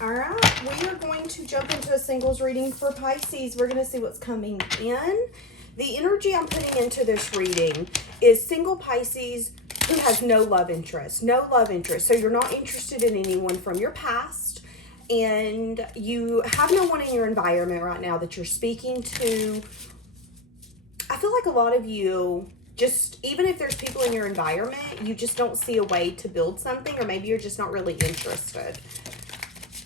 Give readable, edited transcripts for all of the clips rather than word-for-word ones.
All right, we are going to jump into a singles reading for Pisces. We're going to see what's coming in. The energy I'm putting into this reading is single Pisces who has no love interest. No love interest. So you're not interested in anyone from your past, and you have no one in your environment right now that you're speaking to. I feel like a lot of you, just even if there's people in your environment, you just don't see a way to build something, or maybe you're just not really interested.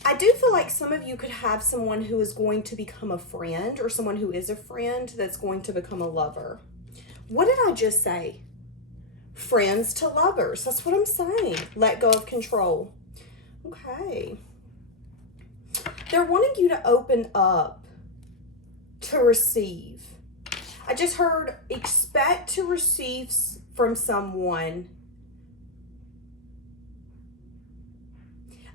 I do feel like some of you could have someone who is going to become a friend, or someone who is a friend that's going to become a lover. What did I just say? Friends to lovers. That's what I'm saying. Let go of control. Okay. They're wanting you to open up to receive. I just heard expect to receive from someone.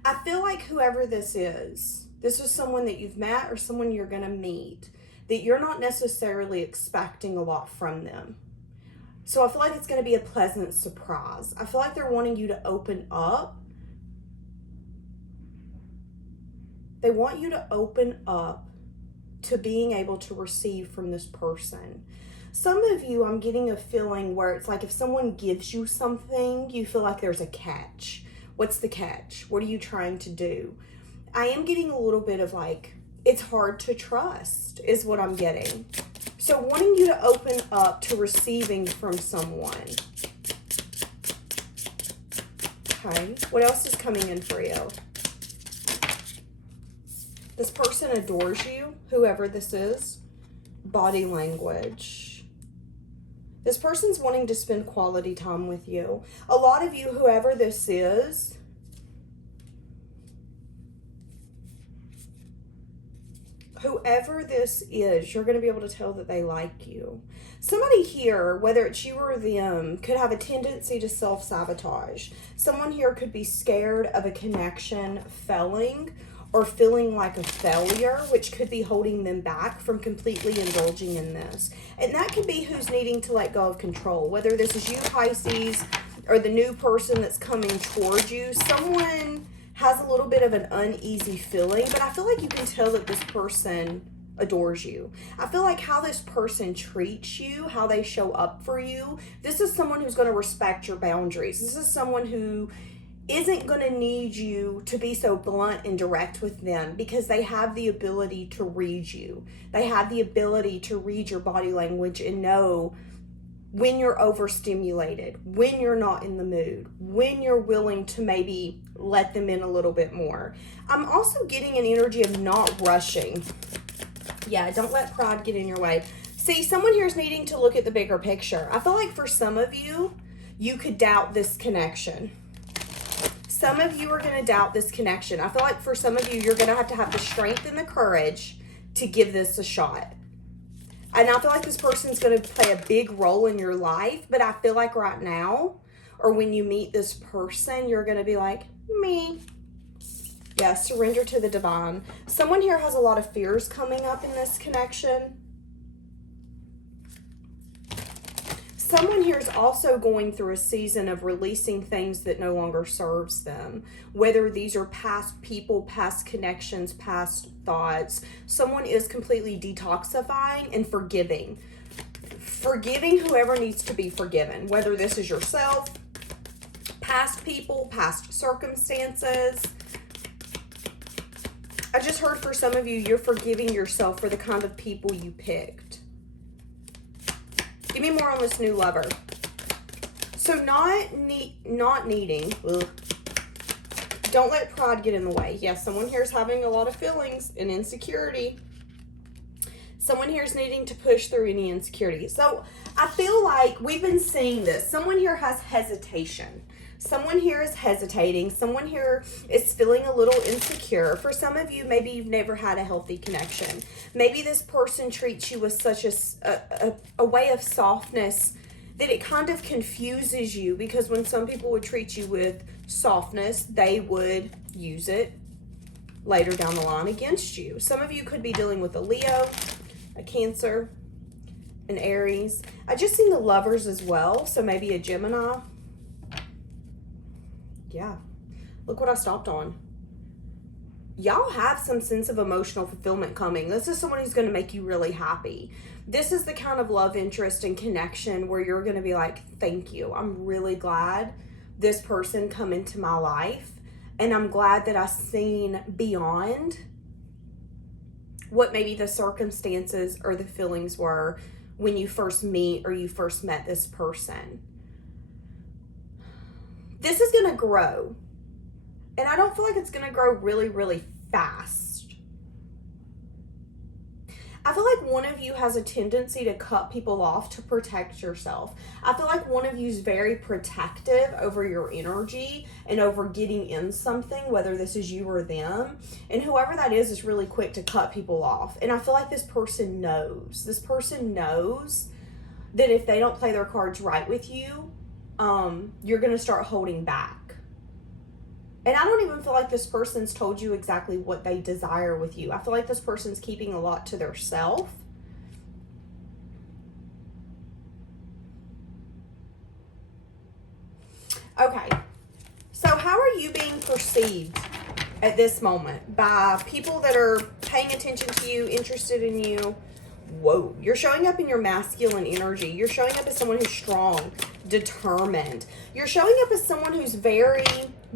I feel like whoever this is someone that you've met or someone you're going to meet, that you're not necessarily expecting a lot from them. So I feel like it's going to be a pleasant surprise. I feel like they're wanting you to open up. They want you to open up to being able to receive from this person. Some of you, I'm getting a feeling where it's like if someone gives you something, you feel like there's a catch. What's the catch? What are you trying to do? I am getting a little bit of like, it's hard to trust is what I'm getting. So wanting you to open up to receiving from someone. Okay, what else is coming in for you? This person adores you, whoever this is. Body language. This person's wanting to spend quality time with you. A lot of you, whoever this is, you're going to be able to tell that they like you. Somebody here, whether it's you or them, could have a tendency to self-sabotage. Someone here could be scared of a connection failing, or feeling like a failure, which could be holding them back from completely indulging in this. And that could be who's needing to let go of control. Whether this is you, Pisces, or the new person that's coming towards you, someone has a little bit of an uneasy feeling, but I feel like you can tell that this person adores you. I feel like how this person treats you, how they show up for you, this is someone who's going to respect your boundaries. This is someone who isn't going to need you to be so blunt and direct with them, because they have the ability to read you. They have the ability to read your body language and know when you're overstimulated, when you're not in the mood, when you're willing to maybe let them in a little bit more. I'm also getting an energy of not rushing. Yeah, don't let pride get in your way. See, someone here is needing to look at the bigger picture. I feel like for some of you, you could doubt this connection. Some of you are going to doubt this connection. I feel like for some of you, you're going to have the strength and the courage to give this a shot. And I feel like this person's going to play a big role in your life, but I feel like right now, or when you meet this person, you're going to be like, me. Yeah, surrender to the divine. Someone here has a lot of fears coming up in this connection. Someone here is also going through a season of releasing things that no longer serves them. Whether these are past people, past connections, past thoughts. Someone is completely detoxifying and forgiving. Forgiving whoever needs to be forgiven. Whether this is yourself, past people, past circumstances. I just heard for some of you, you're forgiving yourself for the kind of people you picked. Give me more on this new lover. So not needing. Ugh. Don't let pride get in the way. Yes, someone here is having a lot of feelings and insecurity. Someone here is needing to push through any insecurity. So I feel like we've been seeing this. Someone here has hesitation. Someone here is hesitating. Someone here is feeling a little insecure. For some of you, maybe you've never had a healthy connection. Maybe this person treats you with such a way of softness that it kind of confuses you, because when some people would treat you with softness, they would use it later down the line against you. Some of you could be dealing with a Leo, a Cancer, an Aries. I just seen the Lovers as well, so maybe a Gemini. Yeah, look what I stopped on. y'all have some sense of emotional fulfillment coming. This is someone who's going to make you really happy. This is the kind of love interest and connection where you're going to be like, thank you. I'm really glad this person come into my life. And I'm glad that I've seen beyond what maybe the circumstances or the feelings were when you first meet or you first met this person. This is going to grow. And I don't feel like it's going to grow really, really fast. I feel like one of you has a tendency to cut people off to protect yourself. I feel like one of you is very protective over your energy and over getting in something, whether this is you or them. And whoever that is really quick to cut people off. And I feel like this person knows. This person knows that if they don't play their cards right with you, you're going to start holding back. And I don't even feel like this person's told you exactly what they desire with you. I feel like this person's keeping a lot to their self. Okay. So how are you being perceived at this moment by people that are paying attention to you, interested in you? Whoa, you're showing up in your masculine energy. You're showing up as someone who's strong, determined. You're showing up as someone who's very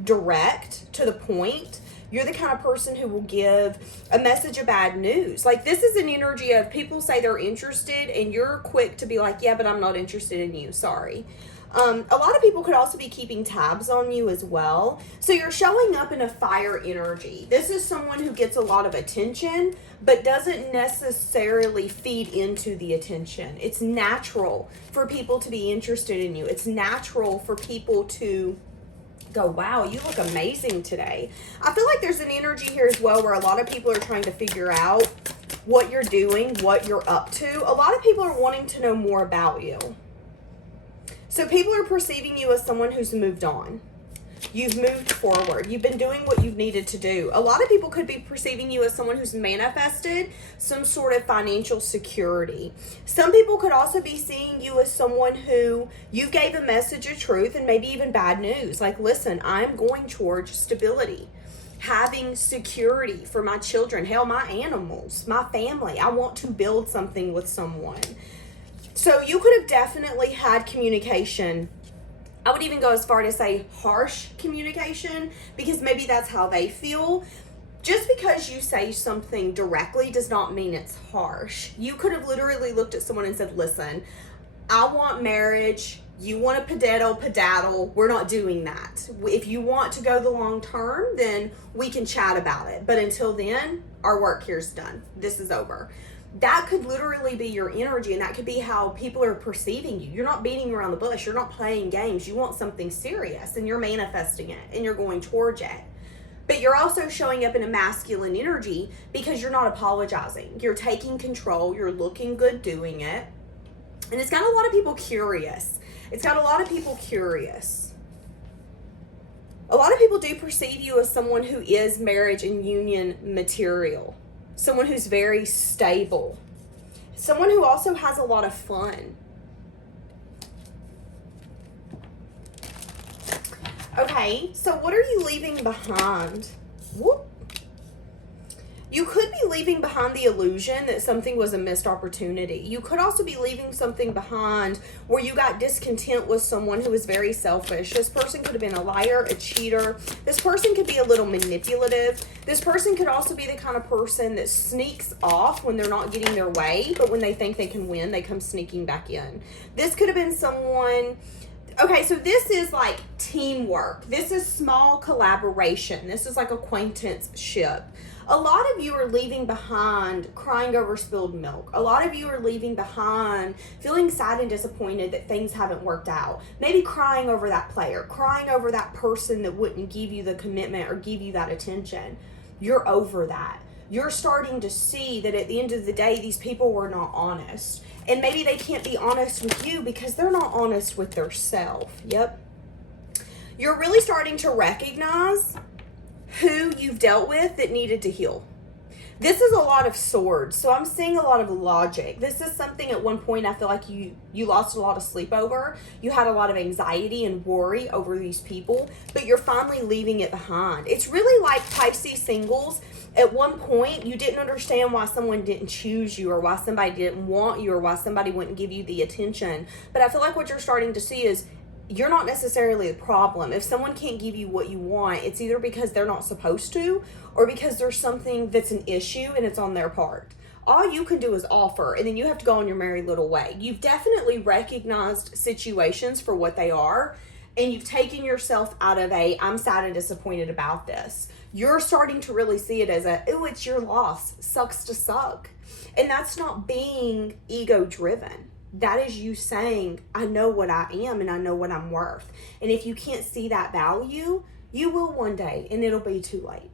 direct, to the point. You're the kind of person who will give a message of bad news. Like, this is an energy of people say they're interested and you're quick to be like, yeah, but I'm not interested in you. Sorry. A lot of people could also be keeping tabs on you as well. So you're showing up in a fire energy. This is someone who gets a lot of attention, but doesn't necessarily feed into the attention. It's natural for people to be interested in you. It's natural for people to go, wow, you look amazing today. I feel like there's an energy here as well where a lot of people are trying to figure out what you're doing, what you're up to. A lot of people are wanting to know more about you. So people are perceiving you as someone who's moved on. You've moved forward. You've been doing what you've needed to do. A lot of people could be perceiving you as someone who's manifested some sort of financial security. Some people could also be seeing you as someone who you gave a message of truth and maybe even bad news. Like, listen, I'm going towards stability, having security for my children, hell, my animals, my family. I want to build something with someone. So you could have definitely had communication. I would even go as far to say harsh communication, because maybe that's how they feel. Just because you say something directly does not mean it's harsh. You could have literally looked at someone and said, listen, I want marriage. You want a pedaddle. We're not doing that. If you want to go the long term, then we can chat about it. But until then, our work here's done. This is over. That could literally be your energy, and that could be how people are perceiving you. You're not beating around the bush. You're not playing games. You want something serious, and you're manifesting it, and you're going towards it. But you're also showing up in a masculine energy because you're not apologizing. You're taking control. You're looking good doing it. And it's got a lot of people curious. It's got a lot of people curious. A lot of people do perceive you as someone who is marriage and union material. Someone who's very stable. Someone who also has a lot of fun. Okay, so what are you leaving behind? Whoop. You could be leaving behind the illusion that something was a missed opportunity. You could also be leaving something behind where you got discontent with someone who was very selfish. This person could have been a liar, a cheater. This person could be a little manipulative. This person could also be the kind of person that sneaks off when they're not getting their way, but when they think they can win, they come sneaking back in. This could have been someone... Okay, so this is like teamwork. This is small collaboration. This is like acquaintanceship. A lot of you are leaving behind crying over spilled milk. A lot of you are leaving behind feeling sad and disappointed that things haven't worked out. Maybe crying over that player, crying over that person that wouldn't give you the commitment or give you that attention. You're over that. You're starting to see that at the end of the day, these people were not honest. And maybe they can't be honest with you because they're not honest with themselves. Yep. You're really starting to recognize who you've dealt with that needed to heal. This is a lot of swords, so I'm seeing a lot of logic. This is something at one point I feel like you lost a lot of sleep over. You had a lot of anxiety and worry over these people, but you're finally leaving it behind. It's really like Pisces singles. At one point, you didn't understand why someone didn't choose you, or why somebody didn't want you, or why somebody wouldn't give you the attention. But I feel like what you're starting to see is you're not necessarily the problem. If someone can't give you what you want, it's either because they're not supposed to, or because there's something that's an issue and it's on their part. All you can do is offer, and then you have to go on your merry little way. You've definitely recognized situations for what they are, and you've taken yourself out of I'm sad and disappointed about this. You're starting to really see it as oh, it's your loss. Sucks to suck. And that's not being ego driven. That is you saying, I know what I am and I know what I'm worth. And if you can't see that value, you will one day, and it'll be too late.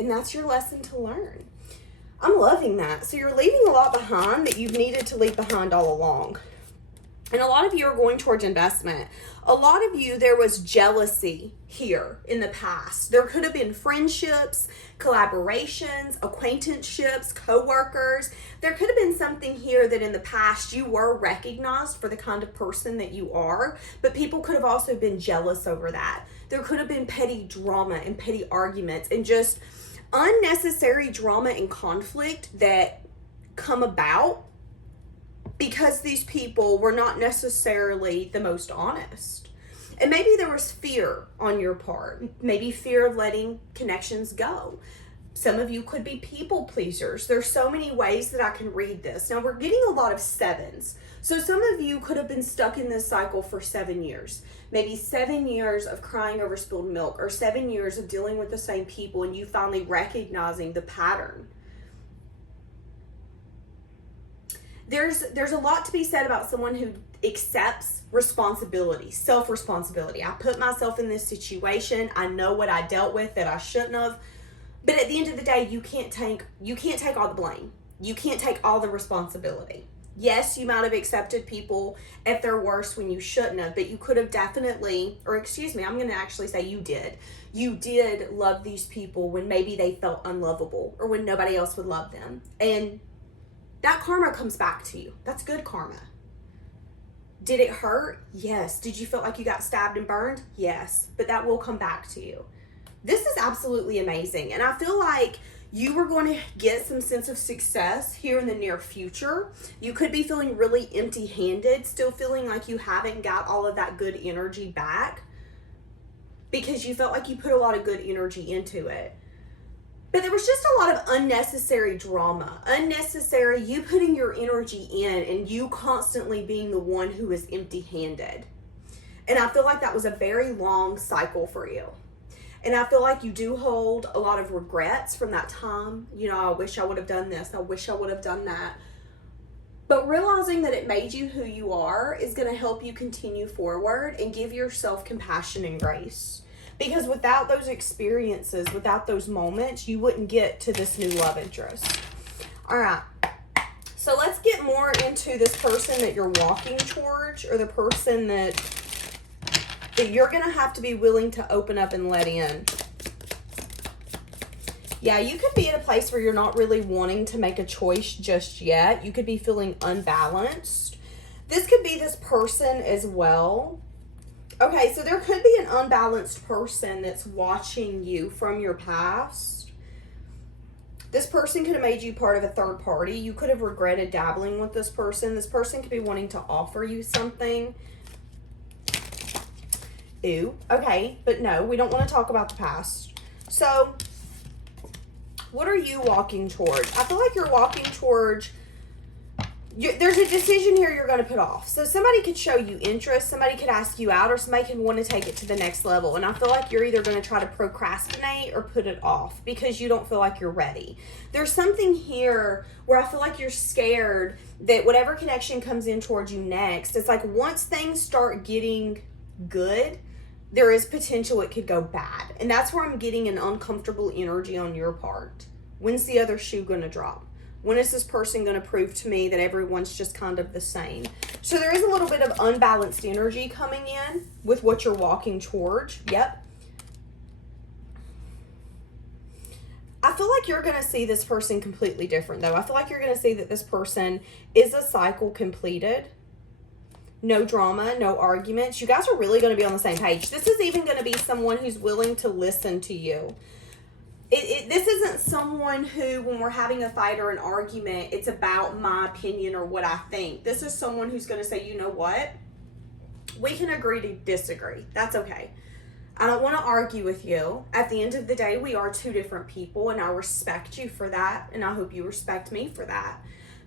And that's your lesson to learn. I'm loving that. So you're leaving a lot behind that you've needed to leave behind all along. And a lot of you are going towards investment. A lot of you, there was jealousy here in the past. There could have been friendships, collaborations, acquaintanceships, co-workers. There could have been something here that in the past you were recognized for the kind of person that you are, but people could have also been jealous over that. There could have been petty drama and petty arguments and just unnecessary drama and conflict that come about because these people were not necessarily the most honest. And maybe there was fear on your part, maybe fear of letting connections go. Some of you could be people pleasers. There's so many ways that I can read this. Now we're getting a lot of sevens. So some of you could have been stuck in this cycle for 7 years. Maybe 7 years of crying over spilled milk, or 7 years of dealing with the same people and you finally recognizing the pattern. There's a lot to be said about someone who accepts responsibility, self-responsibility. I put myself in this situation. I know what I dealt with that I shouldn't have. But at the end of the day, you can't take all the blame. You can't take all the responsibility. Yes, you might have accepted people at their worst when you shouldn't have, but you could have definitely, or excuse me, I'm going to actually say you did. You did love these people when maybe they felt unlovable or when nobody else would love them. And that karma comes back to you. That's good karma. Did it hurt? Yes. Did you feel like you got stabbed and burned? Yes. But that will come back to you. This is absolutely amazing. And I feel like you are going to get some sense of success here in the near future. You could be feeling really empty-handed, still feeling like you haven't got all of that good energy back because you felt like you put a lot of good energy into it. But there was just a lot of unnecessary drama, unnecessary you putting your energy in and you constantly being the one who is empty-handed. And I feel like that was a very long cycle for you. And I feel like you do hold a lot of regrets from that time. You know, I wish I would have done this. I wish I would have done that. But realizing that it made you who you are is going to help you continue forward and give yourself compassion and grace. Because without those experiences, without those moments, you wouldn't get to this new love interest. All right. So let's get more into this person that you're walking towards, or the person that you're going to have to be willing to open up and let in. Yeah, you could be at a place where you're not really wanting to make a choice just yet. You could be feeling unbalanced. This could be this person as well. Okay, so there could be an unbalanced person that's watching you from your past. This person could have made you part of a third party. You could have regretted dabbling with this person. This person could be wanting to offer you something. Ew. Okay, but no, we don't want to talk about the past. So, what are you walking towards? I feel like you're walking towards... there's a decision here you're going to put off. So somebody could show you interest, somebody could ask you out, or somebody could want to take it to the next level. And I feel like you're either going to try to procrastinate or put it off because you don't feel like you're ready. There's something here where I feel like you're scared that whatever connection comes in towards you next, it's like once things start getting good, there is potential it could go bad. And that's where I'm getting an uncomfortable energy on your part. When's the other shoe going to drop? When is this person going to prove to me that everyone's just kind of the same? So there is a little bit of unbalanced energy coming in with what you're walking towards. Yep. I I feel like you're going to see this person completely different, though. I feel like you're going to see that this person is a cycle completed. No drama, no arguments. You guys are really going to be on the same page. This is even going to be someone who's willing to listen to you. This isn't someone who, when we're having a fight or an argument, it's about my opinion or what I think. This is someone who's going to say, you know what? We can agree to disagree. That's okay. I don't want to argue with you. At the end of the day, we are two different people, and I respect you for that, and I hope you respect me for that.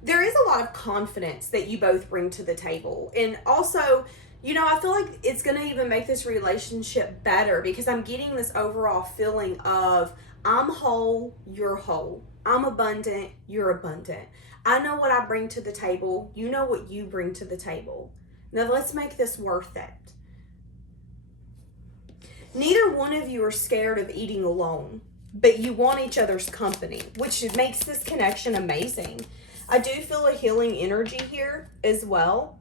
There is a lot of confidence that you both bring to the table. And also, you know, I feel like it's going to even make this relationship better because I'm getting this overall feeling of I'm whole, you're whole. I'm abundant, you're abundant. I know what I bring to the table. You know what you bring to the table. Now let's make this worth it. Neither one of you are scared of eating alone, but you want each other's company, which makes this connection amazing. I do feel a healing energy here as well.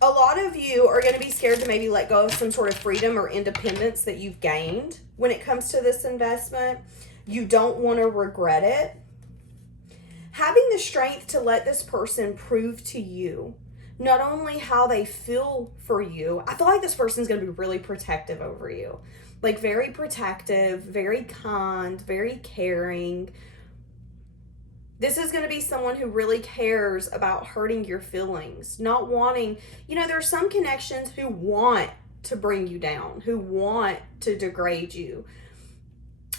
A lot of you are going to be scared to maybe let go of some sort of freedom or independence that you've gained when it comes to this investment. You don't want to regret it. Having the strength to let this person prove to you not only how they feel for you. I feel like this person's going to be really protective over you. Like very protective, very kind, very caring. This is going to be someone who really cares about hurting your feelings, not wanting, you know, there are some connections who want to bring you down, who want to degrade you.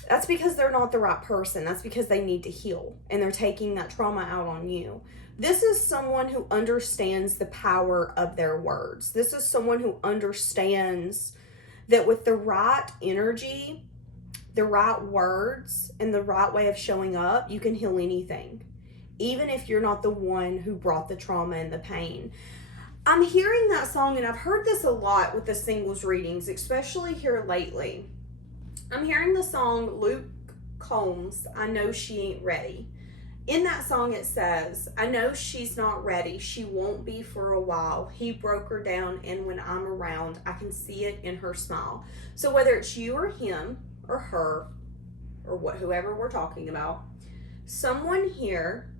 That's because they're not the right person. That's because they need to heal and they're taking that trauma out on you. This is someone who understands the power of their words. This is someone who understands that with the right energy, the right words, and the right way of showing up, you can heal anything, even if you're not the one who brought the trauma and the pain. I'm hearing that song, and I've heard this a lot with the singles readings, especially here lately. I'm hearing the song Luke Combs, I Know She Ain't Ready. In that song it says, I know she's not ready, she won't be for a while. He broke her down, and when I'm around, I can see it in her smile. So whether it's you or him, or her, or whoever we're talking about, someone here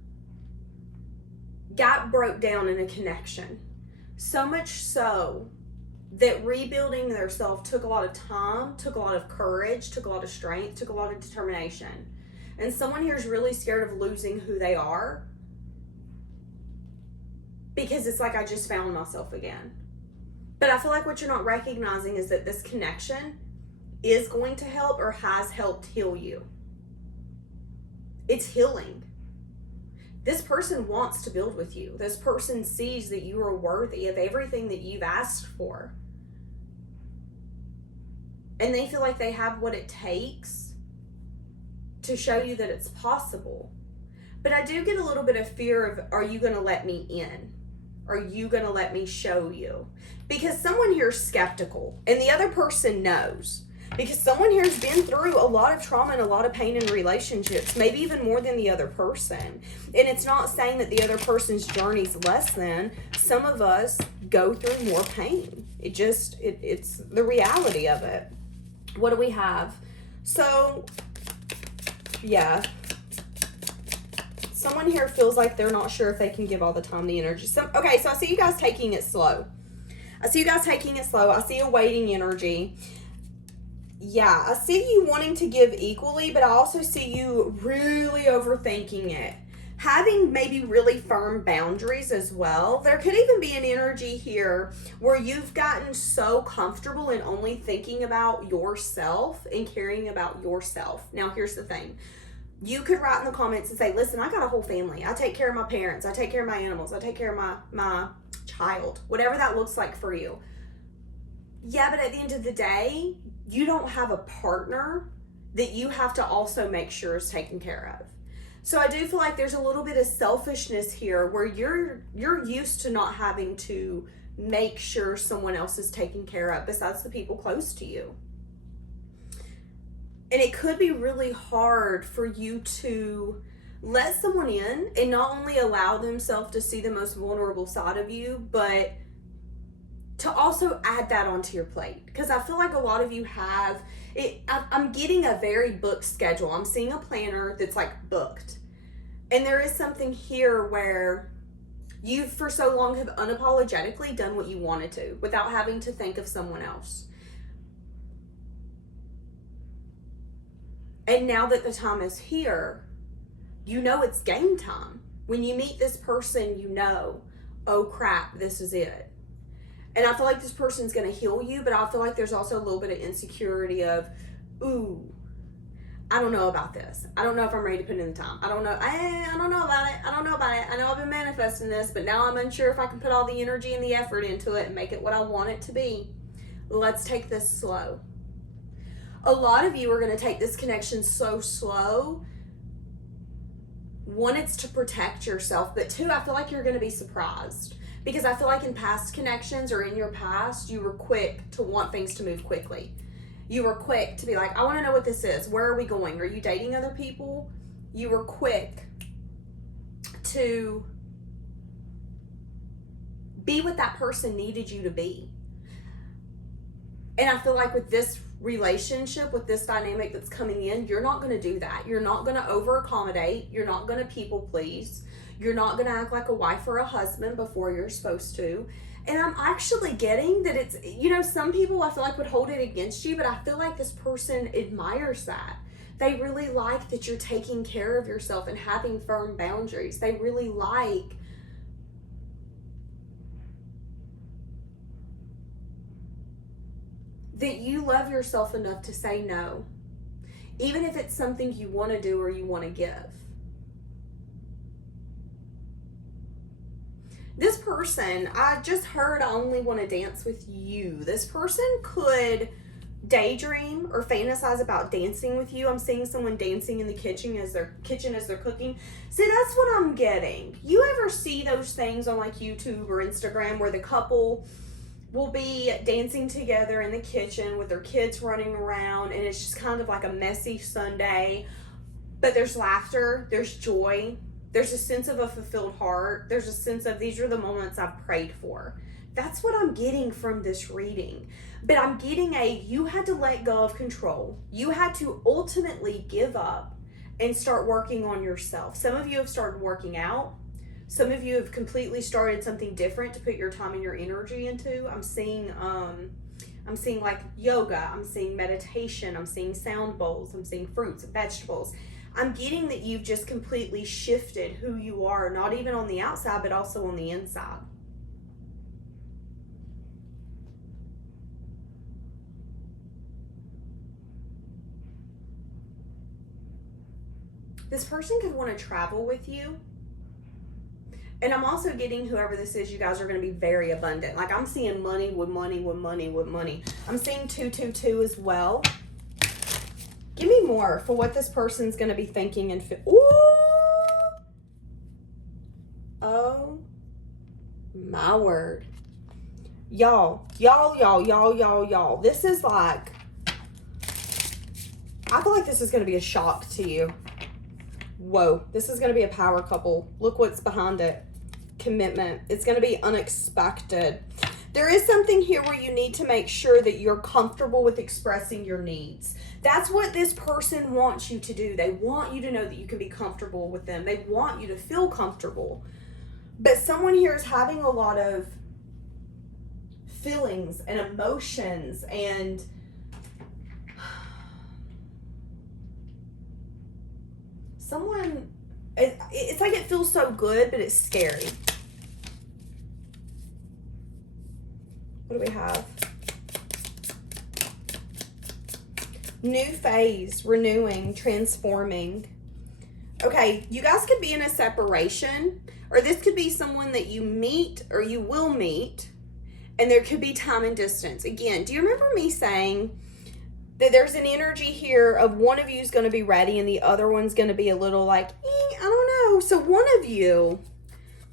got broke down in a connection. So much so that rebuilding their self took a lot of time, took a lot of courage, took a lot of strength, took a lot of determination. And someone here is really scared of losing who they are because it's like, I just found myself again. But I feel like what you're not recognizing is that this connection is going to help or has helped heal you. It's healing. This person wants to build with you. This person sees that you are worthy of everything that you've asked for. And they feel like they have what it takes to show you that it's possible. But I do get a little bit of fear of, are you going to let me in? Are you going to let me show you? Because someone here is skeptical and the other person knows. Because someone here has been through a lot of trauma and a lot of pain in relationships, maybe even more than the other person. And it's not saying that the other person's journey is less than. Some of us go through more pain. It's the reality of it. What do we have? So, yeah. Someone here feels like they're not sure if they can give all the time, the energy. Okay, so I see you guys taking it slow. I see a waiting energy. Yeah, I see you wanting to give equally, but I also see you really overthinking it. Having maybe really firm boundaries as well. There could even be an energy here where you've gotten so comfortable in only thinking about yourself and caring about yourself. Now, here's the thing. You could write in the comments and say, listen, I got a whole family. I take care of my parents. I take care of my animals. I take care of my child. Whatever that looks like for you. Yeah, but at the end of the day, you don't have a partner that you have to also make sure is taken care of. So I do feel like there's a little bit of selfishness here where you're used to not having to make sure someone else is taken care of besides the people close to you. And it could be really hard for you to let someone in and not only allow themselves to see the most vulnerable side of you, but to also add that onto your plate. Because I feel like a lot of you have it. I'm getting a very booked schedule. I'm seeing a planner that's like booked. And there is something here where you for so long have unapologetically done what you wanted to without having to think of someone else. And now that the time is here, you know it's game time. When you meet this person, you know, oh crap, this is it. And I feel like this person's going to heal you, but I feel like there's also a little bit of insecurity of, ooh, I don't know about this. I don't know if I'm ready to put in the time. I don't know. I don't know about it. I don't know about it. I know I've been manifesting this, but now I'm unsure if I can put all the energy and the effort into it and make it what I want it to be. Let's take this slow. A lot of you are going to take this connection so slow. One, it's to protect yourself, but two, I feel like you're going to be surprised. Because I feel like in past connections or in your past, you were quick to want things to move quickly. You were quick to be like, I want to know what this is. Where are we going? Are you dating other people? You were quick to be what that person needed you to be. And I feel like with this relationship, with this dynamic that's coming in, you're not going to do that. You're not going to over accommodate. You're not going to people please. You're not going to act like a wife or a husband before you're supposed to. And I'm actually getting that it's, you know, some people I feel like would hold it against you, but I feel like this person admires that. They really like that you're taking care of yourself and having firm boundaries. They really like that you love yourself enough to say no, even if it's something you want to do or you want to give. This person, I just heard, I only want to dance with you. This person could daydream or fantasize about dancing with you. I'm seeing someone dancing in the kitchen as they're cooking. See, that's what I'm getting. You ever see those things on like YouTube or Instagram where the couple will be dancing together in the kitchen with their kids running around, and it's just kind of like a messy Sunday, but there's laughter, there's joy. There's a sense of a fulfilled heart. There's a sense of these are the moments I've prayed for. That's what I'm getting from this reading. But I'm getting you had to let go of control. You had to ultimately give up and start working on yourself. Some of you have started working out. Some of you have completely started something different to put your time and your energy into. I'm seeing like yoga. I'm seeing meditation. I'm seeing sound bowls. I'm seeing fruits and vegetables. I'm getting that you've just completely shifted who you are, not even on the outside, but also on the inside. This person could want to travel with you. And I'm also getting whoever this is, you guys are going to be very abundant. Like I'm seeing money with money with money with money. I'm seeing 222 as well. Give me more for what this person's going to be thinking and feel. Ooh! Oh my word. Y'all. This is like, I feel like this is going to be a shock to you. Whoa. This is going to be a power couple. Look what's behind it. Commitment. It's going to be unexpected. There is something here where you need to make sure that you're comfortable with expressing your needs. That's what this person wants you to do. They want you to know that you can be comfortable with them. They want you to feel comfortable. But someone here is having a lot of feelings and emotions and it's like it feels so good, but it's scary. What do we have? New phase, renewing, transforming. Okay, you guys could be in a separation, or this could be someone that you meet or you will meet, and there could be time and distance. Again, do you remember me saying that there's an energy here of one of you is going to be ready and the other one's going to be a little like, I don't know. So one of you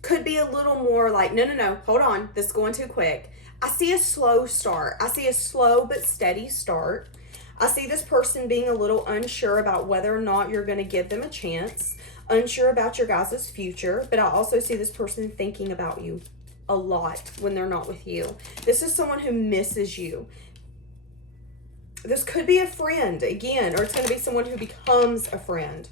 could be a little more like, no, hold on. This is going too quick. I see a slow start. I see a slow but steady start. I see this person being a little unsure about whether or not you're going to give them a chance, unsure about your guys' future, but I also see this person thinking about you. a lot when they're not with you. This is someone who misses you. This could be a friend, again, or it's going to be someone who becomes a friend.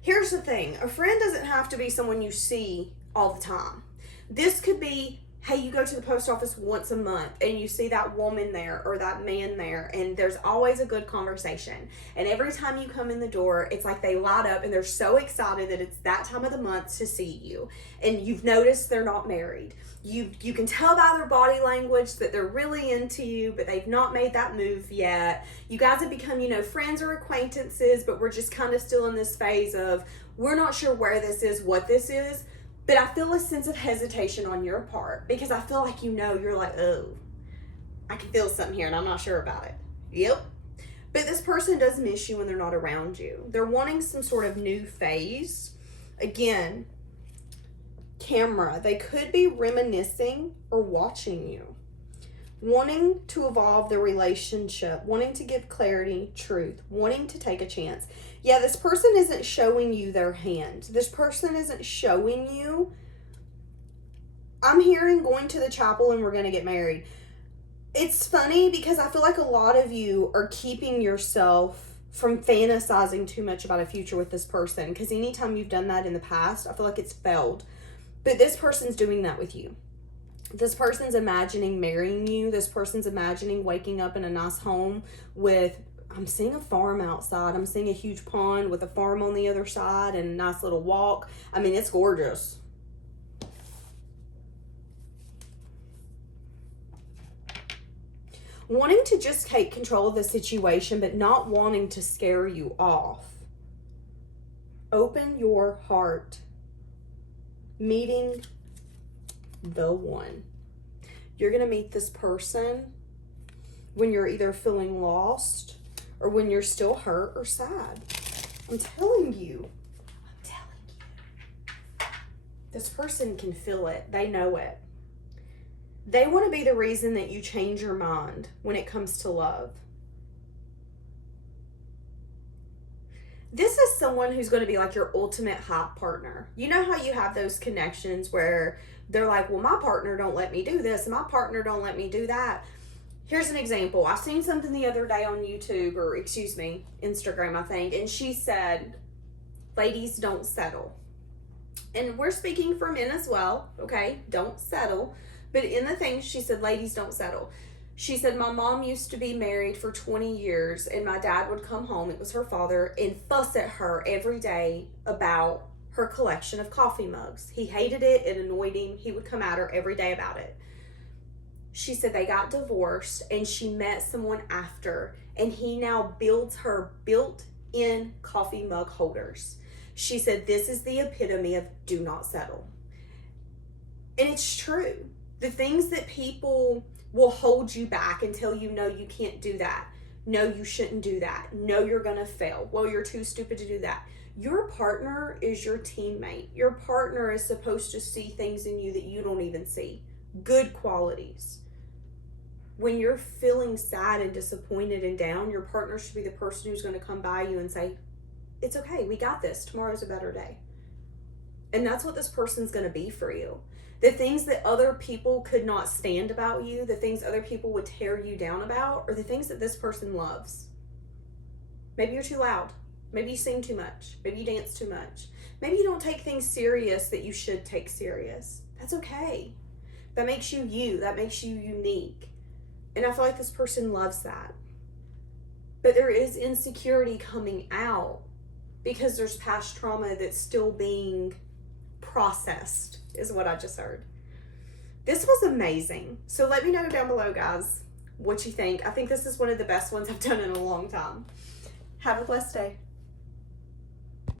Here's the thing. A friend doesn't have to be someone you see all the time. This could be, hey, you go to the post office once a month and you see that woman there or that man there, and there's always a good conversation. And every time you come in the door, it's like they light up and they're so excited that it's that time of the month to see you. And you've noticed they're not married. You can tell by their body language that they're really into you, but they've not made that move yet. You guys have become, friends or acquaintances, but we're just kind of still in this phase of, we're not sure where this is, what this is. But I feel a sense of hesitation on your part because I feel like you're like, oh, I can feel something here and I'm not sure about it. Yep. But this person does miss you when they're not around you. They're wanting some sort of new phase. Again, camera. They could be reminiscing or watching you. Wanting to evolve the relationship. Wanting to give clarity, truth. Wanting to take a chance. Yeah, this person isn't showing you their hand. This person isn't showing you, I'm hearing going to the chapel and we're going to get married. It's funny because I feel like a lot of you are keeping yourself from fantasizing too much about a future with this person. Because anytime you've done that in the past, I feel like it's failed. But this person's doing that with you. This person's imagining marrying you. This person's imagining waking up in a nice home with, I'm seeing a farm outside. I'm seeing a huge pond with a farm on the other side and a nice little walk. I mean, it's gorgeous. Wanting to just take control of the situation, but not wanting to scare you off. Open your heart. Meeting the one. You're going to meet this person when you're either feeling lost or when you're still hurt or sad. I'm telling you. This person can feel it. They know it. They want to be the reason that you change your mind when it comes to love. This is someone who's going to be like your ultimate hype partner. You know how you have those connections where they're like, well, my partner don't let me do this, and my partner don't let me do that. Here's an example. I seen something the other day on YouTube, or Instagram, I think, and she said, ladies, don't settle. And we're speaking for men as well, okay? Don't settle. But in the thing, she said, ladies, don't settle. She said, my mom used to be married for 20 years, and my dad would come home, it was her father, and fuss at her every day about her collection of coffee mugs. He hated it. It annoyed him. He would come at her every day about it. She said they got divorced, and she met someone after, and he now builds her built-in coffee mug holders. She said, this is the epitome of do not settle. And it's true. The things that people will hold you back and tell you, no, you can't do that. No, you shouldn't do that. No, you're going to fail. Well, you're too stupid to do that. Your partner is your teammate. Your partner is supposed to see things in you that you don't even see. Good qualities. When you're feeling sad and disappointed and down, your partner should be the person who's going to come by you and say, it's okay, we got this. Tomorrow's a better day. And that's what this person's going to be for you. The things that other people could not stand about you, the things other people would tear you down about, are the things that this person loves. Maybe you're too loud. Maybe you sing too much. Maybe you dance too much. Maybe you don't take things serious that you should take serious. That's okay. That makes you you. That makes you unique. And I feel like this person loves that. But there is insecurity coming out because there's past trauma that's still being processed, is what I just heard. This was amazing. So let me know down below, guys, what you think. I think this is one of the best ones I've done in a long time. Have a blessed day.